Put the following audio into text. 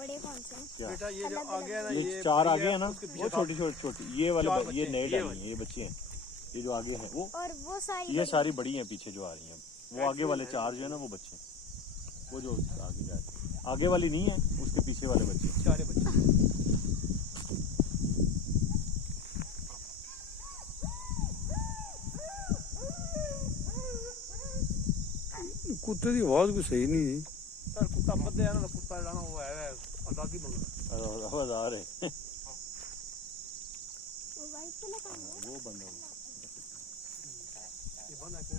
बड़े कौन से हैं? बेटा ये जो आगे है ना, ये चार आगे है ना, वो छोटी छोटी, ये वाले ये नए डाली हैं, ये बच्चे हैं, ये जो आगे हैं वो, और वो सारी ये सारी बड़ी हैं पीछे जो आ रही हैं। वो आगे वाले चार जो है ना वो बच्चे, वो जो आगे जा रहे हैं, आगे वाली नहीं है, उसके पीछे वाले बच्चे, सारे बच्चे। कुत्ते की आवाज कोई सही नहीं है। सर कुत्ता बंदे है ना, कुत्ता जाना वो है आजादी मंगता आवाज आ रहे हैं। वो वाइट वाला कहाँ है? वो बंद हो ये बंद है।